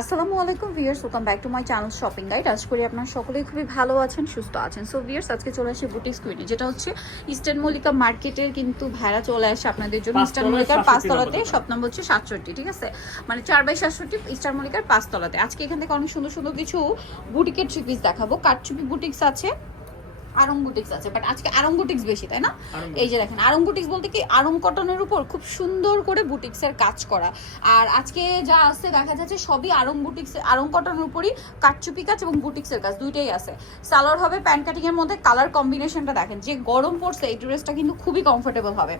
আসসালামু আলাইকুম viewers, welcome back to my channel shopping guide. আশা করি আপনারা সকলেই খুবই ভালো আছেন, সুস্থ আছেন। সো ভিউয়ার্স, আজকে চলে আসি বুটিক স্কুইনে, যেটা হচ্ছে ইস্টার্ন মল্লিকা মার্কেটের কিন্তু ভাড়া চলে আসে আপনাদের জন্য। ইস্টার্ন মল্লিকার 5 তলাতে, শপ নম্বর হচ্ছে 67, ঠিক আছে, মানে 4/67 ইস্টার্ন মল্লিকার 5 তলাতে। আজকে এখান থেকে অনেক সুন্দর সুন্দর কিছু বুটিকের থ্রি পিস দেখাবো। কারচুপি বুটিক্স আছে, আরং বুটিক্স আছে, বাট আজকে আরং বুটিক্স বেশি, তাই না? এই যে দেখেন, আরং বুটিক্স বলতে কি আরং কটনের উপর খুব সুন্দর করে বুটিক্সের কাজ করা। আর আজকে যা আছে দেখা যাচ্ছে সবই আরং বুটিক্স, আরং কটনের উপরই কাটচুপি কাজ এবং বুটিক্সের কাজ দুইটাই আছে। সালোয়ার হবে প্যান্ট কাটিং এর মধ্যে। কালার কম্বিনেশনটা দেখেন, যে গরম পড়ছে এই ড্রেসটা কিন্তু খুবই কমফোর্টেবল হবে।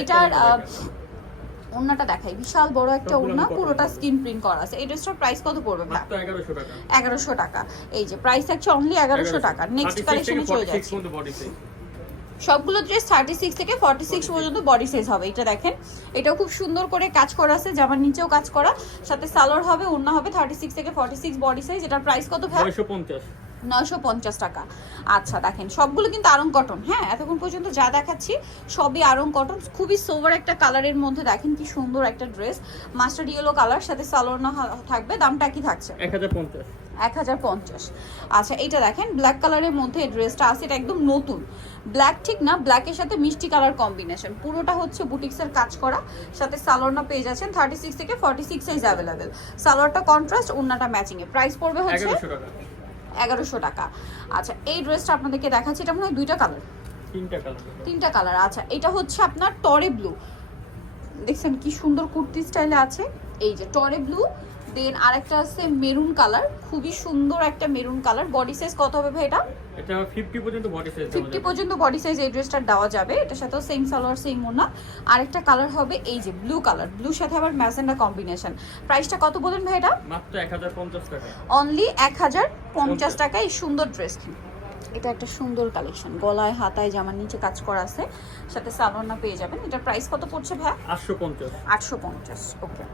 এটার ওড়নাটা দেখাই, বিশাল বড় একটা ওড়না, পুরোটা স্কিন প্রিন্ট করা আছে। এই ড্রেসটার প্রাইস কত পড়বে? মাত্র 1100 টাকা। 1100 টাকা। এই যে প্রাইস থাকছে অনলি 1100 টাকা। নেক্সট কালেকশনে চলে যাচ্ছে। সবগুলো ড্রেস 36 থেকে 46 পর্যন্ত বডি সাইজ হবে। এটা দেখেন, এটাও খুব সুন্দর করে কাজ করা আছে, জামার নিচেও কাজ করা, সাথে সালোয়ার হবে, ওড়না হবে 36 থেকে 46 বডি সাইজ। এটার প্রাইস কত ভাই? 950 টাকা। আচ্ছা দেখেন, সবগুলো কিন্তু আরং কটন। হ্যাঁ, এতক্ষণ পর্যন্ত যা দেখাচ্ছি সবই আরং কটন। খুবই সোভার একটা কালারের মধ্যে দেখেন কি সুন্দর একটা ড্রেস, মাস্টার্ড ইয়েলো কালার, সাথে সালোয়ার না থাকবে। দামটা কি থাকছে? 1050। আচ্ছা, এইটা দেখেন ব্ল্যাক কালারের মধ্যে এই ড্রেসটা আছে, এটা একদম নতুন। ব্ল্যাক ঠিক না, ব্ল্যাকের সাথে মিষ্টি কালার কম্বিনেশন, পুরোটা হচ্ছে বুটিক্সের কাজ করা, সাথে সালোয়ারটা পেয়ে যাচ্ছেন 36 থেকে 46 সাইজ অ্যাভেলেবেল। সালোয়ারটা কন্ট্রাস্ট, ওড়নাটা ম্যাচিং এ। প্রাইস পড়বে হচ্ছে 1100 টাকা। আচ্ছা, এই ড্রেসটা আপনাদেরকে দেখাচ্ছি, এটা মনে হয় তিনটা কালার। আচ্ছা, এটা হচ্ছে আপনার টরে ব্লু, দেখছেন কি সুন্দর কুর্তি স্টাইলে আছে। এই যে টরে ব্লু, দেন আরেকটা আছে মেরুন কালার, খুবই সুন্দর একটা মেরুন কালার। বডি সাইজ কত হবে ভাই এটা? এটা 50 পর্যন্ত বডি সাইজ, 50 পর্যন্ত বডি সাইজ এই ড্রেসটা দেওয়া যাবে। এটার সাথেও সেম সালোয়ার সেম ওড়না। আরেকটা কালার হবে এই যে ব্লু কালার, ব্লুর সাথে আবার ম্যাজেন্ডা কম্বিনেশন। প্রাইসটা কত বলেন ভাই এটা? মাত্র 1050 টাকা। অনলি 1050 টাকা এই সুন্দর ড্রেস। এটা একটা সুন্দর কালেকশন, গলায় হাতায় জামার নিচে কাজ করা আছে, সাথে সালোয়ারটা পেয়ে যাবেন। এটার প্রাইস কত পড়ছে ভাই? 850। ওকে,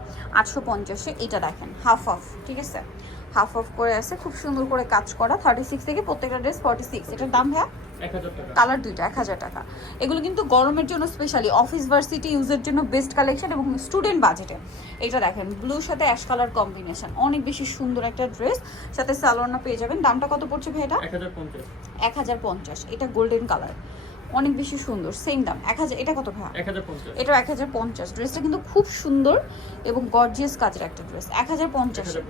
850 এ এটা দেখেন হাফ অফ, ঠিক আছে, হাফ অফ করে আছে, খুব সুন্দর করে কাজ করা। 36 থেকে প্রত্যেকটা ড্রেস 46। এটার দাম ভাই 1000 টাকা। কালার দুইটা 1000 টাকা। এগুলো কিন্তু গরমের জন্য স্পেশালি, অফিস ভার্সিটি ইউজের জন্য বেস্ট কালেকশন এবং স্টুডেন্ট বাজেটে। এটা দেখেন ব্লুর সাথে অ্যাশ কালার কম্বিনেশন, অনেক বেশি সুন্দর একটা ড্রেস, সাথে সালোয়ারটা পেয়ে যাবেন। দামটা কত পড়ছে ভাই এটা? 1050। এটা গোল্ডেন কালার, অনেক বেশি সুন্দর, সেম দাম 1000। এটা কত ভাই? 1050। এটা 1050। ড্রেসটা কিন্তু খুব সুন্দর এবং গর্জিয়াস কাজের একটা ড্রেস, 1050।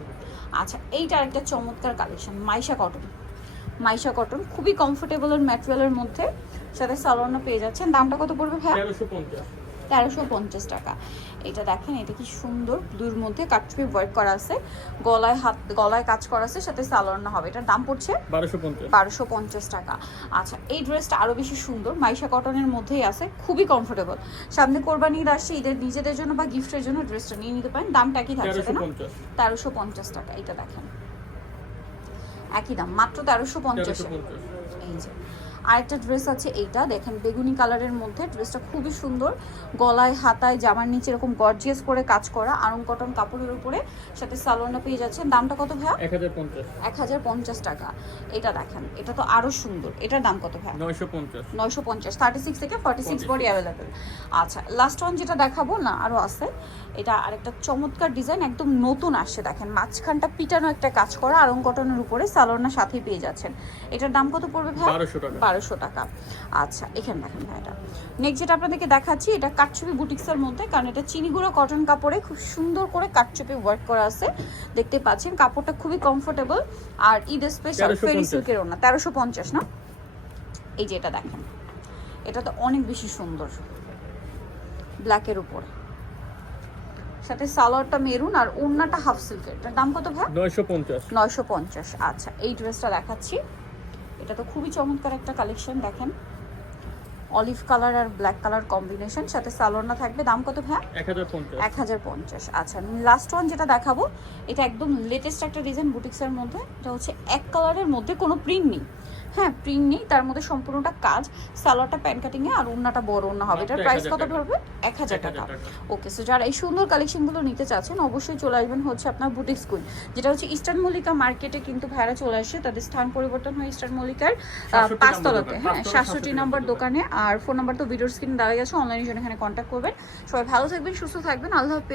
আচ্ছা, এইটা আরেকটা চমৎকার কালেকশন, মাইশা কটন, খুবই কমফোর্টেবল এর ম্যাটেরিয়ালের মধ্যে, সাথে সালোয়ারটা পেয়ে যাচ্ছেন। দামটা কত পড়বে ভাই? 1350 টাকা। এটা দেখেন, এটা কি সুন্দর, ব্লুর মধ্যে কাটচুপি ওয়ার্ক করা আছে, গলায় কাজ করা আছে, সাথে সালোয়ার না হবে। এটার দাম পড়ছে 1250 টাকা। আচ্ছা, এই ড্রেসটা আরো বেশি সুন্দর, মাইশা কটনের মধ্যেই আছে, খুবই কমফোর্টেবল। সামনে কোরবানি ঈদ আসছে, ঈদের নিজেদের জন্য বা গিফটের জন্য ড্রেসটা নিয়ে নিতে পারেন। দামটা কি থাকছে? 1350 টাকা। এটা দেখেন একই দাম, মাত্র 1350। এই যে আরেকটা ড্রেস আছে, এইটা দেখেন বেগুনি কালারের মধ্যে, ড্রেসটা খুবই সুন্দর, গলায় হাতায় জামার নিচে এরকম গর্জিয়াস করে কাজ করা, আরং কটন কাপড়ের উপরে, সাথে সালোয়ারটা পেয়ে যাচ্ছেন। দামটা কত ভাইয়া? 1050 টাকা। এটা দেখেন, এটা তো আরো সুন্দর। এটার দাম কত ভাইয়া? 950। 36 থেকে 46 বডি অ্যাভেলেবেল। আচ্ছা, লাস্ট ওয়ান যেটা দেখাবো না, আরো আছে। এটা আরেকটা চমৎকার ডিজাইন, একদম নতুন আসছে, দেখেন মাঝখানটা পিটানো একটা কাজ করা, আরং কটনের উপরে, সালোয়ারটা সাথেই পেয়ে যাচ্ছেন। এটার দাম কত পড়বে ভাই? 1200 টাকা। আচ্ছা, এখানে দেখেন ভাই, এটা নেক্সট যেটা আপনাদেরকে দেখাচ্ছি, এটা কাটচুপি বুটিক্সের মধ্যে, কারণ এটা চিনিগুঁড়ো কটন কাপড়ে খুব সুন্দর করে কাটচুপি ওয়ার্ক করা আছে, দেখতে পাচ্ছেন। কাপড়টা খুবই কমফোর্টেবল, আর ঈদ স্পেশাল ফেরি সিল্কের ওনা। 1350 না? এই যে এটা দেখেন, এটা তো অনেক বেশি সুন্দর, ব্ল্যাকের উপর, সাথে সালোয়ারটা মেরুন আর ওড়নাটা হাফ সিল্কের। এটার দাম কত ভাই? 950। আচ্ছা, এই ড্রেসটা দেখাচ্ছি, এটা তো খুবই চমৎকার একটা কালেকশন, দেখেন অলিভ কালার আর ব্ল্যাক কালার কম্বিনেশন, সাথে সালোয়ারটা থাকবে। দাম কত ভাই? 1050। আচ্ছা, লাস্ট ওয়ান যেটা দেখাবো, এটা একদম লেটেস্ট একটা ডিজাইন বুটিক্সের মধ্যে, এটা হচ্ছে এক কালারের মধ্যে, কোনো প্রিন্ট নেই। হ্যাঁ, প্রিন্ট নেই, তার মধ্যে সম্পূর্ণটা কাজ, সালোয়ারটা প্যান্ট কাটিং এ, আর ওড়নাটা বড় ওড়না হবে। এটার প্রাইস কত পড়বে? 1000 টাকা। ওকে, সো যারা এই সুন্দর কালেকশনগুলো নিতে চাচ্ছেন অবশ্যই চলে আসবেন হচ্ছে আপনার বুটিক স্কুল, যেটা হচ্ছে ইস্টার্ন মল্লিকা মার্কেটে কিন্তু ভাড়া চলে আসে, তাদের স্থান পরিবর্তন হয় ইস্টার্ন মল্লিকার 5 তলাতে। হ্যাঁ, 67 নম্বর দোকানে। আর ফোন নাম্বার তো ভিডিওর স্ক্রিনে দেওয়া আছে, অনলাইনের জন্য এখানে কন্ট্যাক্ট করবেন। সবাই ভালো থাকবেন, সুস্থ থাকবেন, আল্লাহ হাফেজ।